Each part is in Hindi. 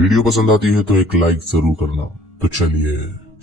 वीडियो पसंद आती है तो एक लाइक जरूर करना। तो चलिए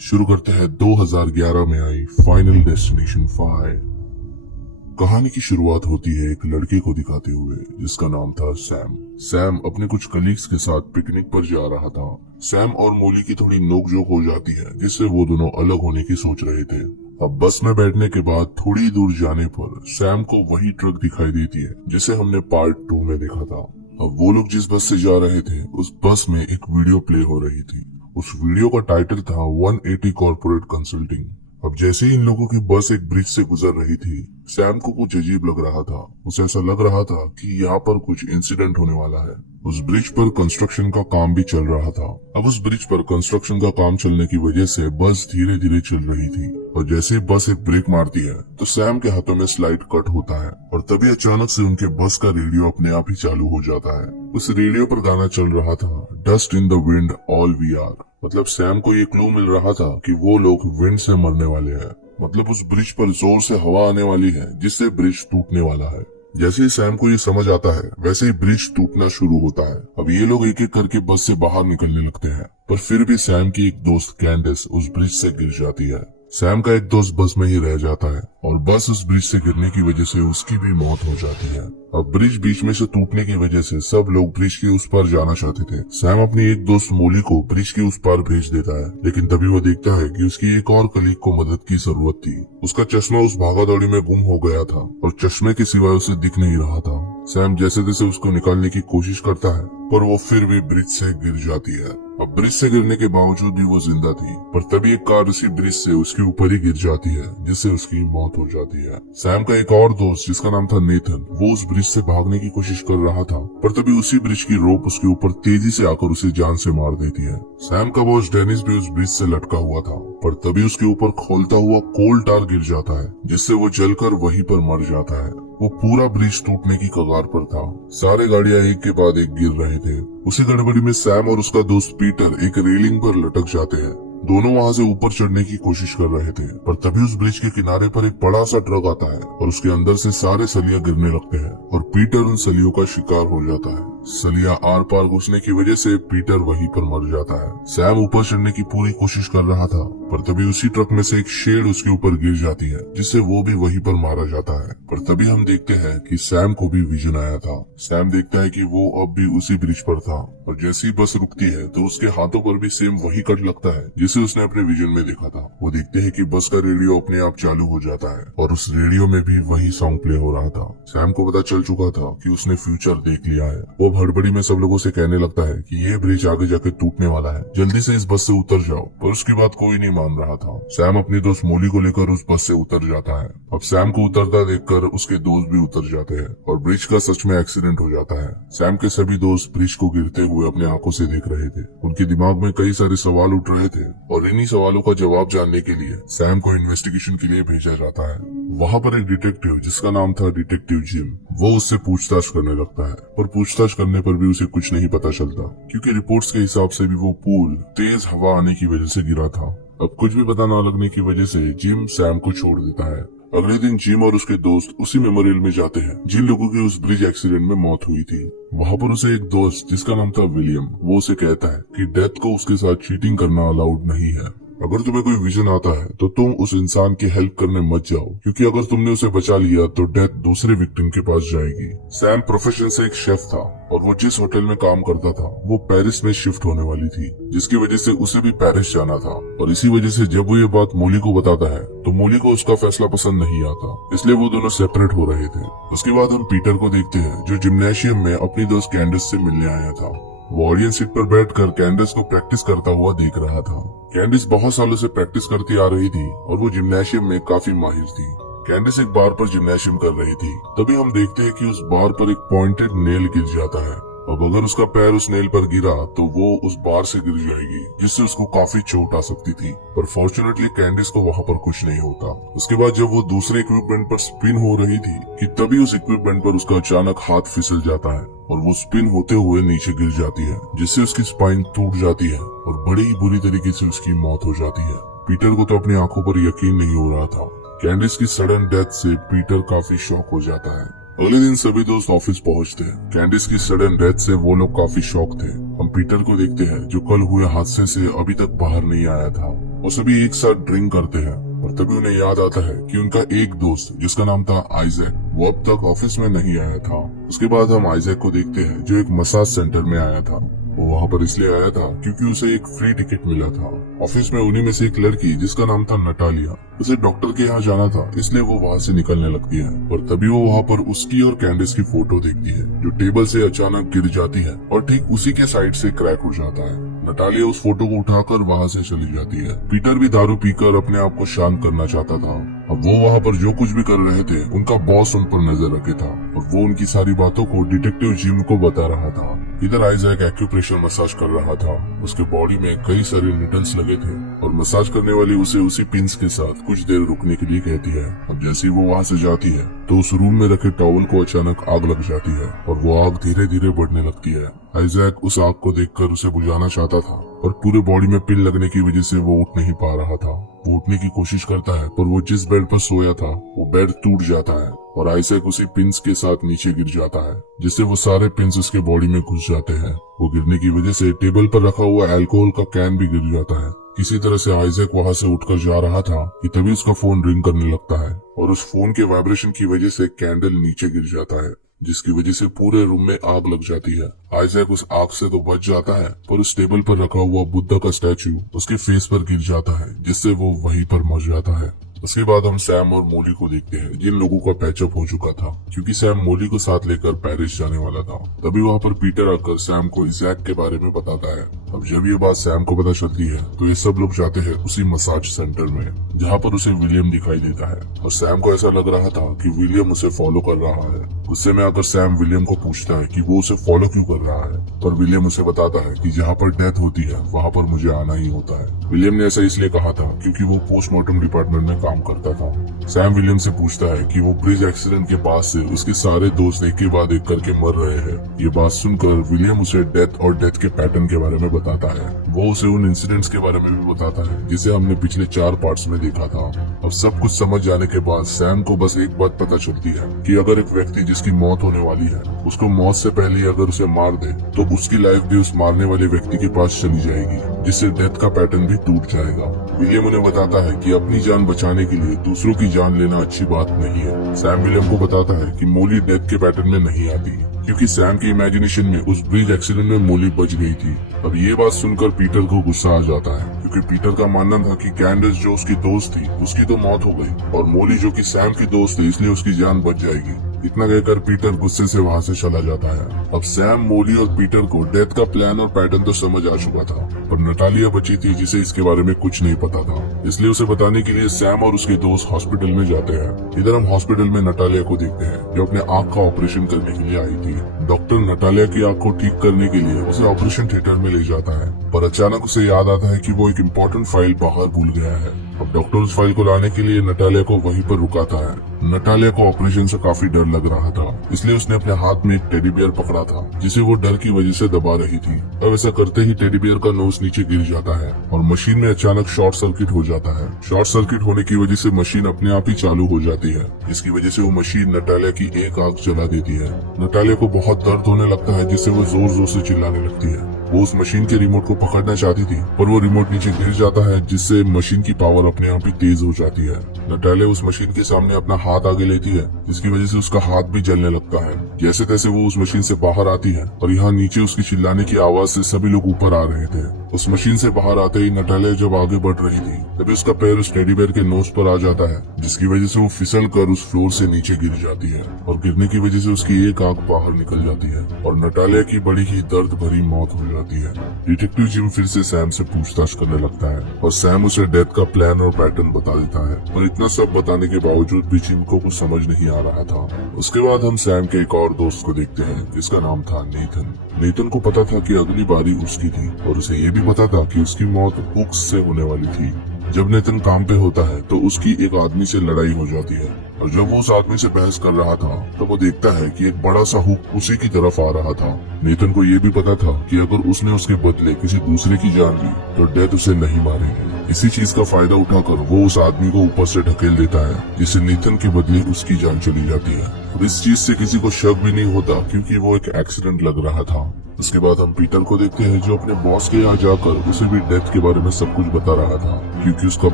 शुरू करते हैं 2011 में आई फाइनल डेस्टिनेशन 5। कहानी की शुरुआत होती है एक लड़के को दिखाते हुए जिसका नाम था सैम। सैम अपने कुछ कलीग्स के साथ पिकनिक पर जा रहा था। सैम और मोली की थोड़ी नोकझोंक हो जाती है जिससे वो दोनों अलग होने की सोच रहे थे। अब बस में बैठने के बाद थोड़ी दूर जाने पर सैम को वही ट्रक दिखाई देती है जिसे हमने पार्ट 2 में देखा था। अब वो लोग जिस बस से जा रहे थे उस बस में एक वीडियो प्ले हो रही थी। उस वीडियो का टाइटल था 180 कॉर्पोरेट कंसल्टिंग। अब जैसे ही इन लोगों की बस एक ब्रिज से गुजर रही थी, सैम को कुछ अजीब लग रहा था। उसे ऐसा लग रहा था कि यहाँ पर कुछ इंसिडेंट होने वाला है। उस ब्रिज पर कंस्ट्रक्शन का काम भी चल रहा था। अब उस ब्रिज पर कंस्ट्रक्शन का काम चलने की वजह से बस धीरे धीरे चल रही थी और जैसे ही बस एक ब्रेक मारती है तो सैम के हाथों में स्लाइड कट होता है और तभी अचानक से उनके बस का रेडियो अपने आप ही चालू हो जाता है। उस रेडियो पर गाना चल रहा था dust in the wind all we are. मतलब सैम को ये क्लू मिल रहा था कि वो लोग विंड से मरने वाले हैं। मतलब उस ब्रिज पर जोर से हवा आने वाली है जिससे ब्रिज टूटने वाला है। जैसे ही सैम को ये समझ आता है वैसे ही ब्रिज टूटना शुरू होता है। अब ये लोग एक एक करके बस से बाहर निकलने लगते हैं, पर फिर भी सैम की एक दोस्त कैंडिस उस ब्रिज से गिर जाती है। सैम का एक दोस्त बस में ही रह जाता है और बस उस ब्रिज से गिरने की वजह से उसकी भी मौत हो जाती है। अब ब्रिज बीच में से टूटने की वजह से सब लोग ब्रिज के उस पार जाना चाहते थे। सैम अपनी एक दोस्त मोली को ब्रिज के उस पार भेज देता है, लेकिन तभी वो देखता है कि उसकी एक और कलीग को मदद की जरूरत थी। उसका चश्मा उस भागादौड़ी में गुम हो गया था और चश्मे के सिवाय उसे दिख नहीं रहा था। सैम जैसे तैसे उसको निकालने की कोशिश करता है पर वो फिर भी ब्रिज से गिर जाती है। अब ब्रिज से गिरने के बावजूद भी वो जिंदा थी, पर तभी एक कार उसी ब्रिज से उसके ऊपर ही गिर जाती है जिससे उसकी मौत हो जाती है। सैम का एक और दोस्त जिसका नाम था नेथन, वो उस ब्रिज से भागने की कोशिश कर रहा था, पर तभी उसी ब्रिज की रोप उसके ऊपर तेजी से आकर उसे जान से मार देती है। सैम का बॉस डेनिस भी उस ब्रिज से लटका हुआ था, पर तभी उसके ऊपर खोलता हुआ कोल टार गिर जाता है जिससे वो जलकर वहीं पर मर जाता है। वो पूरा ब्रिज टूटने की कगार पर था। सारे गाड़ियां एक के बाद एक गिर रहे थे। उसी गड़बड़ी में सैम और उसका दोस्त पीटर एक रेलिंग पर लटक जाते हैं। दोनों वहां से ऊपर चढ़ने की कोशिश कर रहे थे, पर तभी उस ब्रिज के किनारे पर एक बड़ा सा ट्रक आता है और उसके अंदर से सारे सलिया गिरने लगते हैं और पीटर उन सलियों का शिकार हो जाता है। सलिया आर पार घुसने की वजह से पीटर वहीं पर मर जाता है। सैम ऊपर चढ़ने की पूरी कोशिश कर रहा था, पर तभी उसी ट्रक में से एक शेड उसके ऊपर गिर जाती है जिससे वो भी वहीं पर मारा जाता है। पर तभी हम देखते हैं कि सैम को भी विजन आया था। सैम देखता है कि वो अब भी उसी ब्रिज पर था और जैसी बस रुकती है तो उसके हाथों पर भी सेम वही कट लगता है जिसे उसने अपने विजन में देखा था। वो देखते हैं कि बस का रेडियो अपने आप चालू हो जाता है और उस रेडियो में भी वही सॉन्ग प्ले हो रहा था। सैम को पता चल चुका था कि उसने फ्यूचर देख लिया है। वो हड़बड़ी में सब लोगों से कहने लगता है कि ये ब्रिज आगे जाके टूटने वाला है, जल्दी से इस बस से उतर जाओ। पर उसकी बात कोई नहीं मान रहा था। सैम अपनी दोस्त मोली को लेकर उस बस से उतर जाता है। अब सैम को उतरता देखकर उसके दोस्त भी उतर जाते हैं और ब्रिज का सच में एक्सीडेंट हो जाता है। सैम के सभी दोस्त ब्रिज को गिरते हुए अपने आंखों से देख रहे थे। उनके दिमाग में कई सारे सवाल उठ रहे थे और इन्हीं सवालों का जवाब जानने के लिए सैम को इन्वेस्टिगेशन के लिए भेजा जाता है। वहाँ पर एक डिटेक्टिव जिसका नाम था डिटेक्टिव जिम, वो उससे पूछताछ करने लगता है, पर पूछताछ करने पर भी उसे कुछ नहीं पता चलता क्योंकि रिपोर्ट्स के हिसाब से भी वो पुल तेज हवा आने की वजह से गिरा था। अब कुछ भी पता न लगने की वजह से जिम सैम को छोड़ देता है। अगले दिन जिम और उसके दोस्त उसी मेमोरियल में जाते हैं जिन लोगों की उस ब्रिज एक्सीडेंट में मौत हुई थी। वहाँ पर उसे एक दोस्त जिसका नाम था विलियम, वो उसे कहता है कि डेथ को उसके साथ चीटिंग करना अलाउड नहीं है। अगर तुम्हें कोई विजन आता है तो तुम उस इंसान की हेल्प करने मत जाओ, क्योंकि अगर तुमने उसे बचा लिया तो डेथ दूसरे विक्टिम के पास जाएगी। सैम प्रोफेशन से एक शेफ था और वो जिस होटल में काम करता था वो पेरिस में शिफ्ट होने वाली थी, जिसकी वजह से उसे भी पेरिस जाना था। और इसी वजह से जब वो ये बात मोली को बताता है तो मोली को उसका फैसला पसंद नहीं आता, इसलिए वो दोनों सेपरेट हो रहे थे। उसके बाद हम पीटर को देखते हैं जो जिम्नेशियम में अपनी दोस्त कैंडिस से मिलने आया था। वो ऑडियंस सीट पर बैठकर कैंडिस को प्रैक्टिस करता हुआ देख रहा था। कैंडिस बहुत सालों से प्रैक्टिस करती आ रही थी और वो जिम्नेशियम में काफी माहिर थी। कैंडिस एक बार पर जिम्नेशियम कर रही थी, तभी हम देखते हैं कि उस बार पर एक पॉइंटेड नेल गिर जाता है। अब अगर उसका पैर उस नेल पर गिरा तो वो उस बार से गिर जाएगी, जिससे उसको काफी चोट आ सकती थी। पर फॉर्चुनेटली कैंडिस को वहाँ पर कुछ नहीं होता। उसके बाद जब वो दूसरे इक्विपमेंट पर स्पिन हो रही थी कि तभी उस इक्विपमेंट पर उसका अचानक हाथ फिसल जाता है और वो स्पिन होते हुए नीचे गिर जाती है, जिससे उसकी स्पाइन टूट जाती है और बड़ी ही बुरी तरीके से उसकी मौत हो जाती है। पीटर को तो अपनी आंखों पर यकीन नहीं हो रहा था। कैंडिस की सडन डेथ से पीटर काफी शॉक हो जाता है। अगले दिन सभी दोस्त ऑफिस पहुंचते हैं। कैंडिस की सडन डेथ से वो लोग काफी शॉक थे हम पीटर को देखते हैं जो कल हुए हादसे से अभी तक बाहर नहीं आया था। वो सभी एक साथ ड्रिंक करते हैं और तभी उन्हें याद आता है कि उनका एक दोस्त जिसका नाम था आइजैक, वो अब तक ऑफिस में नहीं आया था। उसके बाद हम आइजैक को देखते हैं जो एक मसाज सेंटर में आया था। वो वहाँ पर इसलिए आया था क्योंकि उसे एक फ्री टिकट मिला था। ऑफिस में उन्हीं में से एक लड़की जिसका नाम था नटालिया, उसे डॉक्टर के यहाँ जाना था, इसलिए वो वहाँ से निकलने लगती है और तभी वो वहाँ पर उसकी और कैंडिस की फोटो देखती है जो टेबल से अचानक गिर जाती है और ठीक उसी के साइड से क्रैक हो जाता है। नटालिया उस फोटो को उठाकर वहाँ से चली जाती है। पीटर भी दारू पीकर अपने आप को शांत करना चाहता था। अब वो वहाँ पर जो कुछ भी कर रहे थे उनका बॉस उन पर नजर रखे था और वो उनकी सारी बातों को डिटेक्टिव जिम को बता रहा था। इधर आइजैक एक्यूप्रेशर मसाज कर रहा था। उसके बॉडी में कई सारे निडल्स लगे थे और मसाज करने वाली उसे उसी पिंस के साथ कुछ देर रुकने के लिए कहती है। अब जैसे ही वो वहाँ से जाती है तो उस रूम में रखे टॉवल को अचानक आग लग जाती है और वो आग धीरे धीरे बढ़ने लगती है। आइजैक उस आग को देखकर उसे बुझाना चाहता था पर पूरे बॉडी में पिन लगने की वजह से वो उठ नहीं पा रहा था। वो उठने की कोशिश करता है पर वो जिस बेड पर सोया था वो बेड टूट जाता है और आइजैक उसी पिंस के साथ नीचे गिर जाता है जिससे वो सारे पिंस उसके बॉडी में घुस जाते हैं। वो गिरने की वजह से टेबल पर रखा हुआ अल्कोहल का कैन भी गिर जाता है। किसी तरह से आइजैक वहाँ से उठकर जा रहा था कि तभी उसका फोन रिंग करने लगता है और उस फोन के वाइब्रेशन की वजह से कैंडल नीचे गिर जाता है जिसकी वजह से पूरे रूम में आग लग जाती है। आइजैक उस आग से तो बच जाता है पर उस टेबल पर रखा हुआ बुद्धा का स्टैचू उसके फेस पर गिर जाता है जिससे वो वहीं पर मर जाता है। उसके बाद हम सैम और मोली को देखते हैं जिन लोगों का पैचअप हो चुका था क्योंकि सैम मोली को साथ लेकर पेरिस जाने वाला था। तभी वहाँ पर पीटर आकर सैम को इज़ैक के बारे में बताता है। अब जब ये बात सैम को पता चलती है तो ये सब लोग जाते हैं उसी मसाज सेंटर में जहाँ पर उसे विलियम दिखाई देता है और सैम को ऐसा लग रहा था कि विलियम उसे फॉलो कर रहा है। गुस्से में आकर सैम विलियम को पूछता है कि वो उसे फॉलो क्यों कर रहा है पर विलियम उसे बताता है कि जहाँ पर डेथ होती है वहाँ पर मुझे आना ही होता है। विलियम ने ऐसा इसलिए कहा था क्योंकि वो पोस्टमार्टम डिपार्टमेंट में काम करता था। सैम विलियम से पूछता है कि वो ब्रिज एक्सीडेंट के बाद से उसके सारे दोस्त एक के बाद एक करके मर रहे हैं। ये बात सुनकर विलियम उसे डेथ और डेथ के पैटर्न के बारे में बताता है। वो उसे उन इंसिडेंट्स के बारे में भी बताता है जिसे हमने पिछले 4 पार्ट्स में देखा था। अब सब कुछ समझ जाने के बाद सैम को बस एक बात पता चलती है कि अगर एक व्यक्ति जिसकी मौत होने वाली है उसको मौत से पहले अगर उसे मार दे तो उसकी लाइफ भी उस मारने वाले व्यक्ति के पास चली जाएगी जिससे डेथ का पैटर्न भी टूट जाएगा। विलियम उन्हें बताता है कि अपनी जान बचाने के लिए दूसरों की जान लेना अच्छी बात नहीं है। सैम विलियम को बताता है कि मोली डेथ के पैटर्न में नहीं आती क्योंकि सैम की इमेजिनेशन में उस ब्रिज एक्सीडेंट में मोली बच गई थी। अब ये बात सुनकर पीटर को गुस्सा आ जाता है क्योंकि पीटर का मानना था कि कैंडिस जो उसकी दोस्त थी उसकी तो मौत हो गई और मोली जो कि सैम की दोस्त थी इसलिए उसकी जान बच जाएगी। इतना कहकर पीटर गुस्से से वहाँ से चला जाता है। अब सैम, मोली और पीटर को डेथ का प्लान और पैटर्न तो समझ आ चुका था पर नटालिया बची थी जिसे इसके बारे में कुछ नहीं पता था, इसलिए उसे बताने के लिए सैम और उसके दोस्त हॉस्पिटल में जाते हैं। इधर हम हॉस्पिटल में नटालिया को देखते हैं जो अपने आँख का ऑपरेशन करने के लिए आई थी। डॉक्टर नटालिया की आँख को ठीक करने के लिए उसे ऑपरेशन थिएटर में ले जाता है पर अचानक उसे याद आता है कि वो एक इम्पोर्टेंट फाइल बाहर भूल गया है। अब डॉक्टर उस फाइल को लाने के लिए नटालिया को वहीं पर रुकाता है। नटालिया को ऑपरेशन से काफी डर लग रहा था इसलिए उसने अपने हाथ में एक टेडी बियर पकड़ा था जिसे वो डर की वजह से दबा रही थी। अब ऐसा करते ही टेडी बियर का नोज नीचे गिर जाता है और मशीन में अचानक शॉर्ट सर्किट हो जाता है। शॉर्ट सर्किट होने की वजह से मशीन अपने आप ही चालू हो जाती है जिसकी वजह से वो मशीन नटालिया की एक आंख जला देती है। नटालिया को बहुत दर्द होने लगता है जिससे वो जोर जोर से चिल्लाने लगती है। वो उस मशीन के रिमोट को पकड़ना चाहती थी पर वो रिमोट नीचे गिर जाता है जिससे मशीन की पावर अपने आप ही तेज हो जाती है। नटालिया उस मशीन के सामने अपना हाथ आगे लेती है जिसकी वजह से उसका हाथ भी जलने लगता है। जैसे तैसे वो उस मशीन से बाहर आती है और यहाँ नीचे उसकी चिल्लाने की आवाज से सभी लोग ऊपर आ रहे थे। उस मशीन से बाहर आते ही नटालिया जब आगे बढ़ रही थी तभी उसका पैर उस टेडी बेयर के नोज पर आ जाता है जिसकी वजह से वो फिसल कर उस फ्लोर से नीचे गिर जाती है और गिरने की वजह से उसकी एक आंख बाहर निकल जाती है और नटालिया की बड़ी ही दर्द भरी मौत हो जाती है। डिटेक्टिव जिम फिर से सैम से पूछताछ करने लगता है और सैम उसे डेथ का प्लान और पैटर्न बता देता है और इतना सब बताने के बावजूद भी जिम को कुछ समझ नहीं आ रहा था। उसके बाद हम सैम के एक और दोस्त को देखते हैं जिसका नाम था नेथन। नेथन को पता था कि अगली बारी उसकी थी और उसे ये भी पता था कि उसकी मौत हुक्स से होने वाली थी। जब नेथन काम पे होता है तो उसकी एक आदमी से लड़ाई हो जाती है और जब वो उस आदमी से बहस कर रहा था तो वो देखता है कि एक बड़ा सा हुक उसी की तरफ आ रहा था। नेथन को ये भी पता था कि अगर उसने उसके बदले किसी दूसरे की जान ली तो डेथ उसे नहीं मारेगी। इसी चीज का फायदा उठाकर वो उस आदमी को ऊपर से ढकेल देता है, जिससे नेथन के बदले उसकी जान चली जाती है। और इस चीज से किसी को शक भी नहीं होता क्योंकि वो एक एक्सीडेंट लग रहा था। उसके बाद हम पीटर को देखते हैं जो अपने बॉस के यहाँ जाकर उसे भी डेथ के बारे में सब कुछ बता रहा था, क्योंकि उसका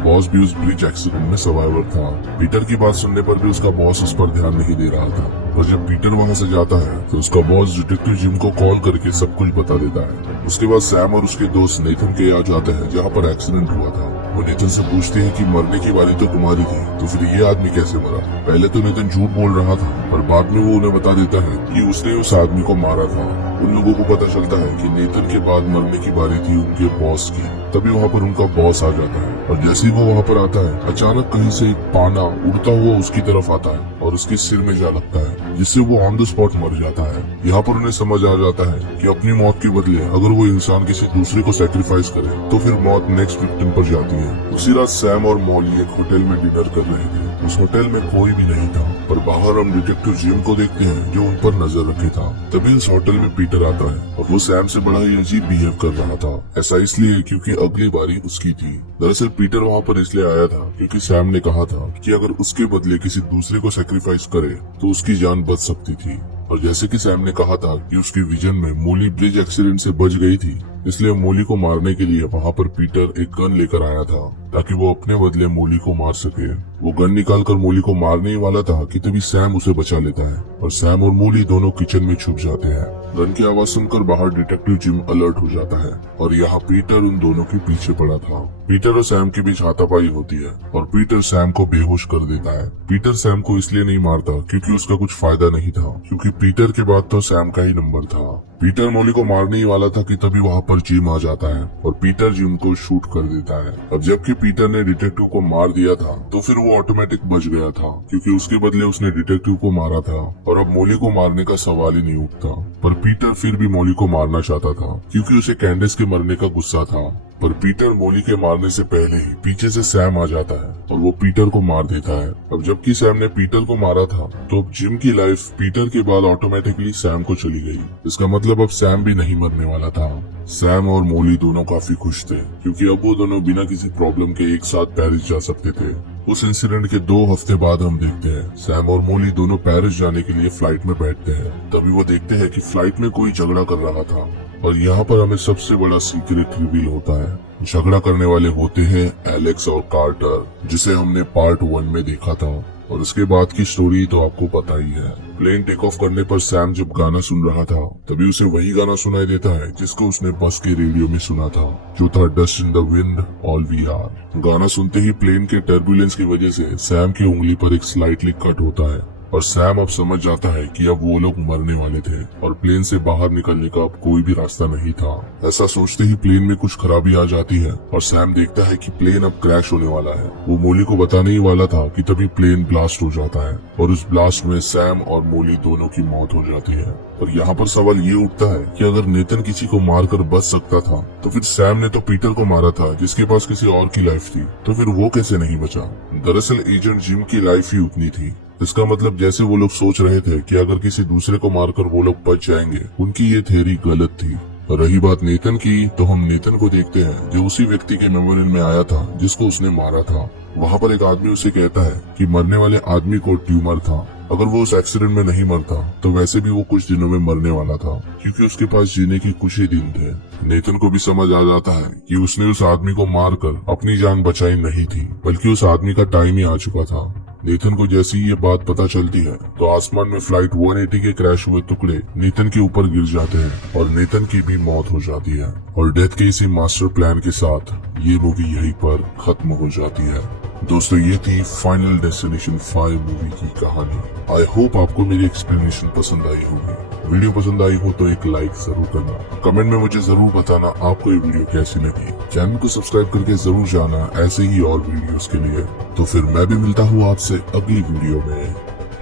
बॉस भी उस ब्रिज एक्सीडेंट में सर्वाइवर था। पीटर की बात सुनने पर भी उसका बॉस उस पर ध्यान नहीं दे रहा था, और जब पीटर वहाँ से जाता है तो उसका बॉस डिटेक्टिव जिम को कॉल करके सब कुछ बता देता है। उसके बाद सैम और उसके दोस्त नेथन के यहाँ जाते हैं जहाँ पर एक्सीडेंट हुआ था। वो नेथन से पूछते हैं कि मरने की बारी तो तुम्हारी थी, तो फिर ये आदमी कैसे मरा? पहले तो नेथन झूठ बोल रहा था, पर बाद में वो उन्हें बता देता है कि उसने उस आदमी को मारा था। उन लोगों को पता चलता है कि नेथन के बाद मरने की बारी थी उनके बॉस की। तभी वहाँ पर उनका बॉस आ जाता है, और जैसे ही वो वहाँ पर आता है अचानक कहीं से एक पाना उड़ता हुआ उसकी तरफ आता है और उसके सिर में जा लगता है, जिससे वो ऑन द स्पॉट मर जाता है। यहाँ पर उन्हें समझ आ जाता है कि अपनी मौत के बदले अगर वो इंसान किसी दूसरे को सैक्रिफाइस करे तो फिर मौत नेक्स्ट विक्टिम पर जाती है। उसी रात सैम और मॉली एक होटल में डिनर कर रहे थे। उस होटल में कोई भी नहीं था, पर बाहर हम डिटेक्टिव जिम को देखते हैं जो उन पर नजर रखे था। तभी उस होटल में पीटर आता है और वो सैम से बड़ा ही अजीब बिहेव कर रहा था। ऐसा इसलिए क्योंकि अगली बारी उसकी थी। दरअसल पीटर वहाँ पर इसलिए आया था क्योंकि सैम ने कहा था कि अगर उसके बदले किसी दूसरे को सैक्रिफाइस करे तो उसकी जान बच सकती थी। और जैसे कि सैम ने कहा था कि उसकी विजन में मोली ब्रिज एक्सीडेंट से बच गई थी, इसलिए मोली को मारने के लिए वहाँ पर पीटर एक गन लेकर आया था ताकि वो अपने बदले मोली को मार सके। वो गन निकालकर मोली को मारने ही वाला था कि तभी सैम उसे बचा लेता है और सैम और मोली दोनों किचन में छुप जाते हैं। गन की आवाज सुनकर बाहर डिटेक्टिव जिम अलर्ट हो जाता है और यहाँ पीटर उन दोनों के पीछे पड़ा था। पीटर और सैम के बीच हाथापाई होती है और पीटर सैम को बेहोश कर देता है। पीटर सैम को इसलिए नहीं मारता क्योंकि उसका कुछ फायदा नहीं था, क्योंकि पीटर के बाद तो सैम का ही नंबर था। पीटर मोली को मारने ही वाला था कि तभी वहाँ पर जिम आ जाता है और पीटर जिम को शूट कर देता है। अब जबकि पीटर ने डिटेक्टिव को मार दिया था तो फिर वो ऑटोमेटिक बच गया था, क्योंकि उसके बदले उसने डिटेक्टिव को मारा था और अब मोली को मारने का सवाल ही नहीं उठता। पर पीटर फिर भी मोली को मारना चाहता था क्योंकि उसे कैंडिस के मरने का गुस्सा था। पर पीटर मोली के मारने से पहले ही पीछे से सैम आ जाता है और वो पीटर को मार देता है। अब जबकि सैम ने पीटर को मारा था तो अब जिम की लाइफ पीटर के बाद ऑटोमेटिकली सैम को चली गई। इसका मतलब अब सैम भी नहीं मरने वाला था। सैम और मोली दोनों काफी खुश थे क्योंकि अब वो दोनों बिना किसी प्रॉब्लम के एक साथ पेरिस जा सकते थे। उस इंसिडेंट के 2 हफ्ते बाद हम देखते हैं सैम और मोली दोनों पेरिस जाने के लिए फ्लाइट में बैठते हैं। तभी वो देखते हैं कि फ्लाइट में कोई झगड़ा कर रहा था और यहाँ पर हमें सबसे बड़ा सीक्रेट रिवील होता है। झगड़ा करने वाले होते हैं एलेक्स और कार्टर, जिसे हमने पार्ट 1 में देखा था। और उसके बाद की स्टोरी तो आपको पता ही है। प्लेन टेक ऑफ करने पर सैम जब गाना सुन रहा था तभी उसे वही गाना सुनाई देता है जिसको उसने बस के रेडियो में सुना था, जो था dust in the wind all we are. गाना सुनते ही प्लेन के टर्बुलेंस की वजह से सैम की उंगली पर एक स्लाइटली कट होता है और सैम अब समझ जाता है कि अब वो लोग मरने वाले थे और प्लेन से बाहर निकलने का अब कोई भी रास्ता नहीं था। ऐसा सोचते ही प्लेन में कुछ खराबी आ जाती है और सैम देखता है कि प्लेन अब क्रैश होने वाला है। वो मोली को बताने ही वाला था कि तभी प्लेन ब्लास्ट हो जाता है और उस ब्लास्ट में सैम और मोली दोनों की मौत हो जाती है। और यहाँ पर सवाल ये उठता है कि अगर नेथन किसी को मारकर बच सकता था तो फिर सैम ने तो पीटर को मारा था जिसके पास किसी और की लाइफ थी, तो फिर वो कैसे नहीं बचा? दरअसल एजेंट जिम की लाइफ ही उतनी थी। इसका मतलब जैसे वो लोग सोच रहे थे कि अगर किसी दूसरे को मारकर वो लोग बच जाएंगे, उनकी ये थ्योरी गलत थी। रही बात नेथन की, तो हम नेथन को देखते हैं जो उसी व्यक्ति के मेमोरियल में आया था जिसको उसने मारा था। वहाँ पर एक आदमी उसे कहता है कि मरने वाले आदमी को ट्यूमर था। अगर वो उस एक्सीडेंट में नहीं मरता तो वैसे भी वो कुछ दिनों में मरने वाला था, क्योंकि उसके पास जीने की कुछ ही दिन थे। नेथन को भी समझ आ जाता है कि उसने उस आदमी को मारकर अपनी जान बचाई नहीं थी, बल्कि उस आदमी का टाइम ही आ चुका था। नेथन को जैसे ही ये बात पता चलती है तो आसमान में फ्लाइट 180 के क्रैश हुए टुकड़े नेथन के ऊपर गिर जाते हैं और नेथन की भी मौत हो जाती है। और डेथ के इसी मास्टर प्लान के साथ ये मूवी यहीं पर खत्म हो जाती है। दोस्तों, ये थी फाइनल डेस्टिनेशन 5 मूवी की कहानी। आई होप आपको मेरी एक्सप्लेनेशन पसंद आई होगी। वीडियो पसंद आई हो तो एक लाइक जरूर करना। कमेंट में मुझे जरूर बताना आपको ये वीडियो कैसी लगी। चैनल को सब्सक्राइब करके जरूर जाना ऐसे ही और वीडियोस के लिए। तो फिर मैं भी मिलता हूँ आपसे अगली वीडियो में।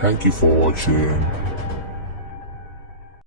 Thank you for watching.